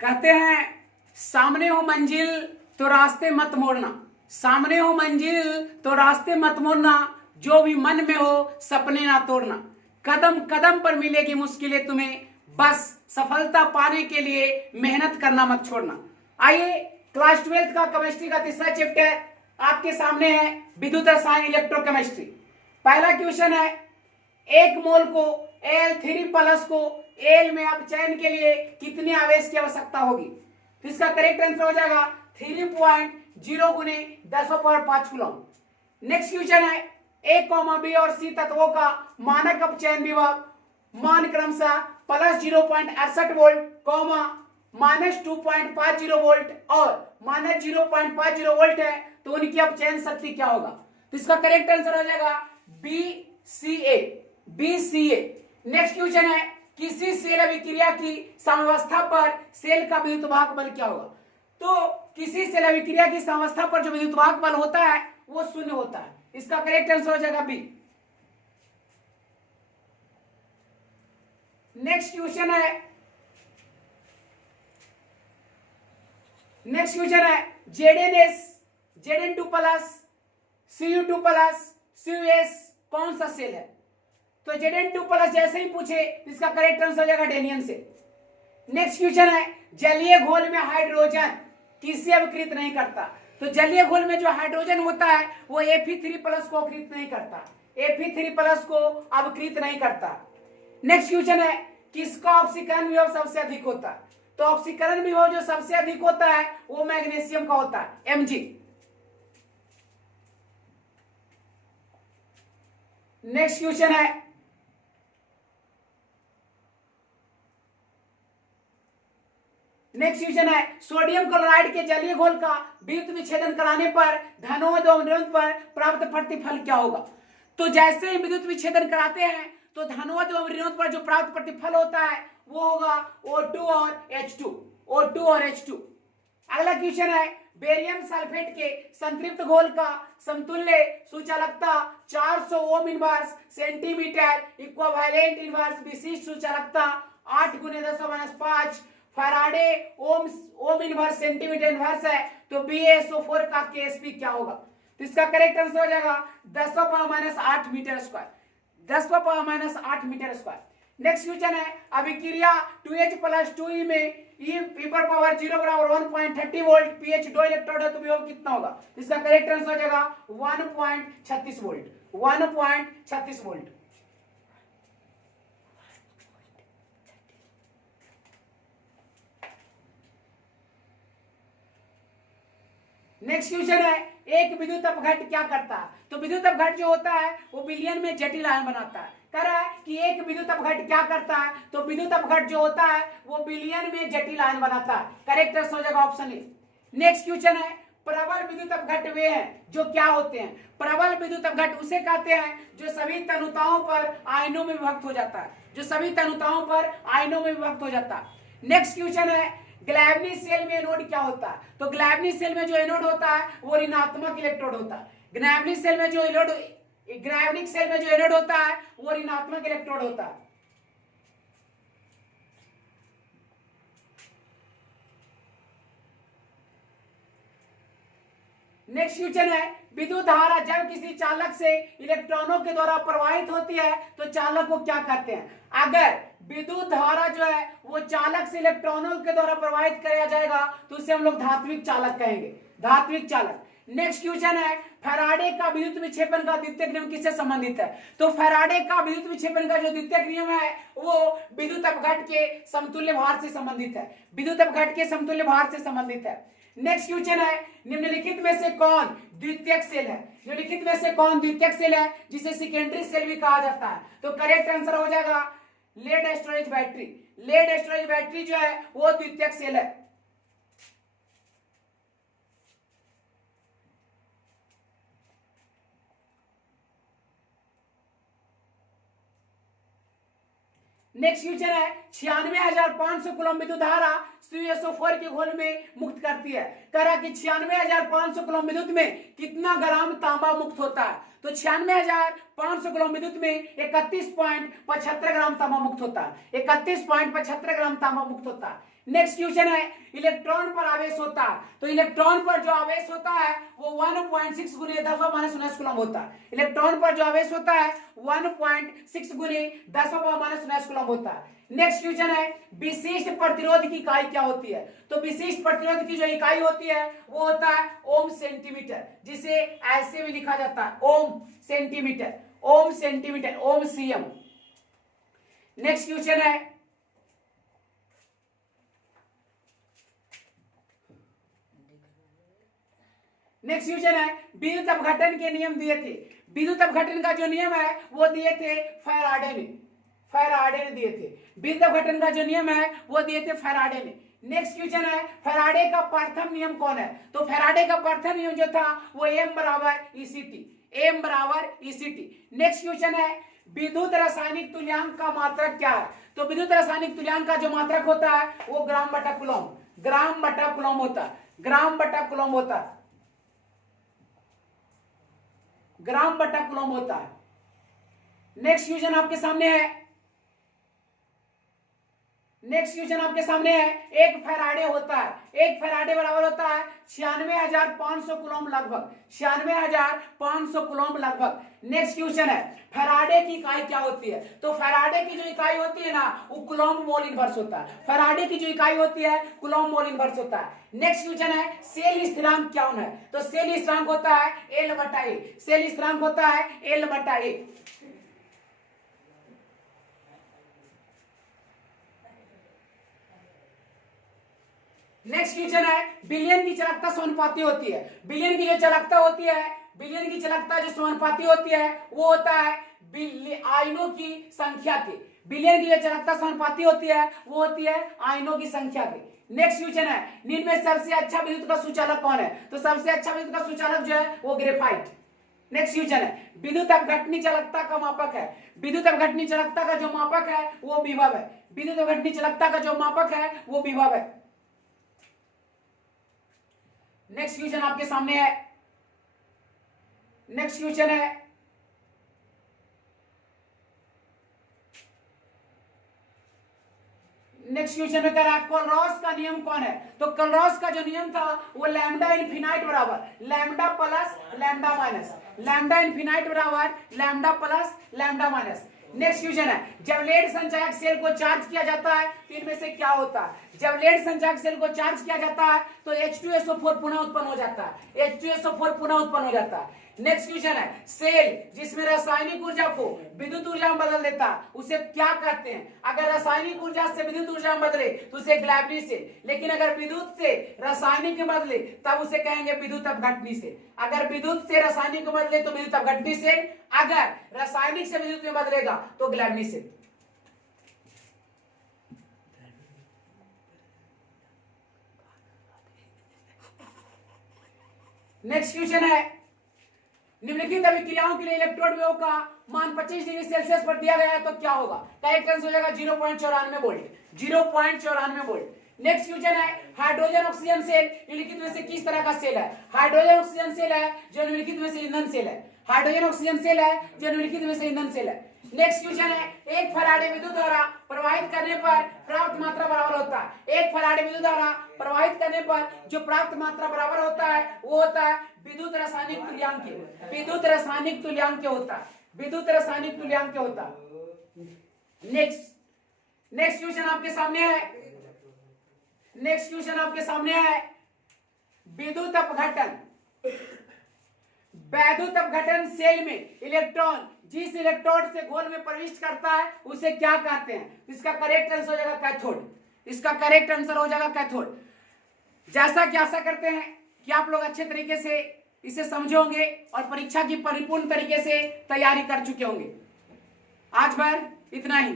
कहते हैं सामने हो मंजिल तो रास्ते मत मोड़ना, सामने हो मंजिल तो रास्ते मत मोड़ना, जो भी मन में हो सपने ना तोड़ना, कदम कदम पर मिलेगी मुश्किलें तुम्हें, बस सफलता पाने के लिए मेहनत करना मत छोड़ना। आइए क्लास 12 का केमिस्ट्री का तीसरा चैप्टर आपके सामने है, विद्युत रसायन इलेक्ट्रोकेमिस्ट्री। पहला क्वेश्चन है, एक मोल को Al3+ को एल में अपचयन के लिए कितने आवेश की आवश्यकता होगी? तो इसका करेक्ट आंसर हो जाएगा 3.0 गुने 10⁵ कूलम। नेक्स्ट क्वेश्चन है, ए, बी और सी तत्वों का मानक अपचयन विभव मान क्रमशः +0.68 वोल्ट, -2.50 वोल्ट और -0.50 वोल्ट है, तो उनकी अपचयन शक्ति क्या होगा? तो इसका करेक्ट आंसर हो जाएगा BCA। नेक्स्ट क्वेश्चन है, किसी सेल अभिक्रिया की साम्यावस्था पर सेल का विद्युत वाहक बल क्या होगा? तो किसी सेल अभिक्रिया की साम्यावस्था पर जो विद्युत वाहक बल होता है वो 0 होता है। इसका करेक्ट आंसर हो जाएगा बी। नेक्स्ट क्वेश्चन है Zn2+, Cu2+, Cus कौन सा सेल है? तो Zn2+ जैसे ही पूछे इसका करेक्ट आंसर हो जाएगा डेनियन से। नेक्स्ट क्वेश्चन है, जलीय घोल में हाइड्रोजन किसे अवकृत नहीं करता? तो जलीय घोल में जो हाइड्रोजन होता है वो Fe3+ को अवकृत नहीं करता, Fe3+ को अवकृत नहीं करता। नेक्स्ट क्वेश्चन है, किसका ऑक्सीकरण विभव सबसे अधिक होता है? तो ऑक्सीकरण विभव जो सबसे अधिक होता है वो मैग्नीशियम का होता है, Mg। नेक्स्ट क्वेश्चन है, सोडियम क्लोराइड के जलीय घोल का विद्युत विच्छेदन कराने पर धनोद और ऋणात्मक पर प्राप्त प्रतिफल क्या होगा? तो जैसे ही विद्युत विच्छेदन कराते हैं तो धनोद और ऋणात्मक पर जो प्राप्त प्रतिफल होता है वो होगा O2 और H2। अगला क्वेश्चन है, बेरियम सल्फेट के संतृप्त घोल का समतुल्य सुचालकता 400 ohm inverse centimetre equivalent inverse विशिष्ट सुचालकता 8 × 10⁻⁵ Faraday ohm inverse centimetre inverse है, तो BaSO4 का Ksp क्या होगा? तो इसका करेक्ट आंसर हो जाएगा 10⁻⁸ metre square, 10⁻⁸ metre square. Next question है, अभिक्रिया 2H+2E में E⁴ 0 बराबर 1.30 वोल्ट, pH 2 इलेक्ट्रोड है, तो विभव कितना होगा? इसका करेक्ट आंसर हो जाएगा 1.36 वोल्ट, 1.36 वोल्ट। नेक्स्ट क्वेश्चन है, एक विद्युत अपघट क्या करता है? तो विद्युत अपघट जो होता है वो विलयन में जटिल आयन बनाता है। कह रहा है कि एक विद्युत अपघट क्या करता है? तो विद्युत अपघट जो होता है वो विलयन में जटिल आयन बनाता है। करेक्ट आंसर हो जाएगा ऑप्शन ए। नेक्स्ट क्वेश्चन है, प्रबल विद्युत अपघट वे हैं जो क्या होते हैं? प्रबल विद्युत अपघट उसे कहते हैं जो सभी तनुताओं पर आयनों में विभक्त हो जाता है, जो सभी तनुताओं पर आयनों में विभक्त हो जाता है। नेक्स्ट क्वेश्चन है, ग्लैबनी सेल में एनोड क्या होता है? तो ग्लैबनी सेल में जो एनोड होता है वो ऋणात्मक इलेक्ट्रोड होता है। ग्लैबनिक सेल में जो एनोड होता है वो ऋणात्मक इलेक्ट्रोड होता है। नेक्स्ट क्वेश्चन है, विद्युत धारा जब किसी चालक से इलेक्ट्रॉनों के द्वारा प्रवाहित होती है तो चालक को क्या कहते हैं? अगर विद्युत धारा जो है वो चालक से इलेक्ट्रॉनों के द्वारा प्रवाहित किया जाएगा तो उसे हम लोग धात्विक चालक कहेंगे, धात्विक चालक। नेक्स्ट क्वेश्चन है, फैराडे का विद्युत विक्षेपण का द्वितीयक नियम किससे संबंधित है? तो फैराडे का विद्युत विक्षेपण का जो द्वितीयक नियम है वो विद्युत अपघट के समतुल्य भार से संबंधित है, विद्युत अपघट के समतुल्य भार से संबंधित है। नेक्स्ट क्वेश्चन है, निम्नलिखित में से कौन द्वितीयक सेल है? निम्नलिखित में से कौन द्वितीयक सेल है जिसे सेकेंडरी सेल भी कहा जाता है? तो करेक्ट आंसर हो जाएगा lead storage battery. Lead storage battery जो है वो द्वितीयक सेल है। नेक्स्ट क्वेश्चन है, 96,500 कूलम विद्युत धारा CuSO4 के घोल में मुक्त करती है। कह रहा कि 96,500 कूलम विद्युत में कितना ग्राम तांबा मुक्त होता है? तो 96,500 कूलम विद्युत में 31.75 ग्राम तांबा मुक्त होता है, 31.75 ग्राम तांबा मुक्त होता है। नेक्स्ट क्वेश्चन है इलेक्ट्रॉन पर आवेश होता है, तो इलेक्ट्रॉन पर जो आवेश होता है वो 1.6 गुने 10⁻⁹ कूलम होता है। इलेक्ट्रॉन पर जो आवेश होता है 1.6 गुने 10⁻⁹ कूलम होता है। नेक्स्ट क्वेश्चन है विशिष्ट प्रतिरोध की इकाई क्या होती है, तो विशिष्ट प्रतिरोध की जो इकाई होती है वो होता है ओम सेंटीमीटर, जिसे ऐसे भी लिखा जाता है ओम सेंटीमीटर, ओम सेंटीमीटर, ओम सीएम। नेक्स्ट क्वेश्चन है नेक्स्ट क्वेश्चन है विद्युत अपघटन के नियम दिए थे। विद्युत अपघटन का जो नियम है वो दिए थे फैराडे ने, फैराडे ने दिए थे। विद्युत अपघटन का जो नियम है वो दिए थे फैराडे ने। नेक्स्ट क्वेश्चन है फैराडे का प्रथम नियम कौन है, तो फैराडे का प्रथम नियम जो था वो एम बराबर ईसीटी, एम बराबर ईसीटी। नेक्स्ट क्वेश्चन है विद्युत रासायनिक तुल्यांक का मात्रक क्या है, तो विद्युत रासायनिक तुल्यांक का जो मात्रक होता है वो ग्राम बटा कूलम, ग्राम बटा कूलम होता है, ग्राम बटा कूलम होता है, ग्राम बटा कूलम होता है। नेक्स्ट क्वेश्चन आपके सामने है, नेक्स्ट क्वेश्चन आपके सामने है एक फैराडे होता है, एक फैराडे बराबर होता है 96,500 कूलम लगभग, 96,500 कूलम लगभग। नेक्स्ट क्वेश्चन है फैराडे की इकाई क्या होती है, तो फैराडे की जो इकाई होती है ना वो कूलम मोल इनवर्स होता है, फैराडे की जो इकाई होती है कूलम मोल इनवर्स होता है। नेक्स्ट क्वेश्चन है सेल स्थिरांक क्या है, तो सेल स्थिरांक होता है L बटा A, सेल स्थिरांक होता है L बटा A। नेक्स्ट क्वेश्चन है बिलियन की चालकता समानुपाती होती है, बिलियन की जो चालकता होती है, बिलियन की चालकता जो समानुपाती होती है वो होता है आयनों की संख्या के, बिलियन की जो चालकता समानुपाती होती है वो होती है आयनों की संख्या के। नेक्स्ट क्वेश्चन है निम्न में सबसे अच्छा विद्युत का सुचालक कौन है, तो सबसे अच्छा विद्युत का सुचालक जो है वो ग्रेफाइट। नेक्स्ट क्वेश्चन है विद्युत अपघटनी चालकता का मापक है, विद्युत अपघटनी चालकता का जो मापक है वो विभव है, विद्युत अपघटनी चालकता का जो मापक है वो विभव है। नेक्स्ट क्वेश्चन आपके सामने है, नेक्स्ट क्वेश्चन है नेक्स्ट क्वेश्चन में कह रहा है कोलरॉस का नियम कौन है, तो कोलरॉस का जो नियम था वो लैम्डा इनफिनाइट बराबर lambda plus lambda minus, lambda infinite बराबर lambda plus lambda minus. Next question है जब लेड संचायक सेल को चार्ज किया जाता है तो इनमें से क्या होता है, जब लेड संचायक सेल को चार्ज किया जाता है तो H2SO4 पुनः उत्पन्न हो जाता है, H2SO4 पुनः उत्पन्न हो जाता है। नेक्स्ट क्वेश्चन है सेल जिसमें रासायनिक ऊर्जा को विद्युत ऊर्जा में बदल देता है उसे क्या कहते हैं, अगर रासायनिक ऊर्जा से विद्युत ऊर्जा में बदले तो उसे ग्लैबनी से, लेकिन अगर विद्युत से रासायनिक में बदले तब उसे कहेंगे विद्युत अपघटनी से, अगर विद्युत से रासायनिक में बदले तो विद्युत अपघटनी से, अगर रासायनिक से विद्युत में बदलेगा तो ग्लैबनी से। नेक्स्ट क्वेश्चन है निम्नलिखित अभिक्रियाओं के लिए इलेक्ट्रोड विभव का मान 25 डिग्री सेल्सियस पर दिया गया है तो क्या होगा, करेक्ट आंसर हो जाएगा 0.94 वोल्ट, 0.94 वोल्ट। नेक्स्ट क्वेश्चन है हाइड्रोजन ऑक्सीजन सेल निम्नलिखित में से किस तरह का सेल है, हाइड्रोजन ऑक्सीजन सेल है जो निम्नलिखित में से ईंधन सेल है, हाइड्रोजन ऑक्सीजन सेल है जो निम्नलिखित में से ईंधन सेल है। नेक्स्ट क्वेश्चन है एक फैराडे विद्युत धारा प्रवाहित करने पर प्राप्त मात्रा बराबर होता है, एक फैराडे विद्युत धारा प्रवाहित करने पर जो प्राप्त मात्रा बराबर होता है वो होता है विद्युत रासायनिक तुल्यांक, विद्युत रासायनिक तुल्यांक होता है, विद्युत रासायनिक तुल्यांक होता है। नेक्स्ट क्वेश्चन आपके सामने है, नेक्स्ट क्वेश्चन आपके सामने है विद्युत अपघटन, वैद्युत अपघटन सेल में इलेक्ट्रॉन जिस इलेक्ट्रोड से घोल में प्रविष्ट करता है उसे क्या कहते हैं, इसका करेक्ट आंसर हो जाएगा कैथोड, इसका करेक्ट आंसर हो जाएगा कैथोड। जैसा कि आशा करते हैं कि आप लोग अच्छे तरीके से इसे समझे होंगे और परीक्षा की परिपूर्ण तरीके से तैयारी कर चुके होंगे। आज भर इतना ही।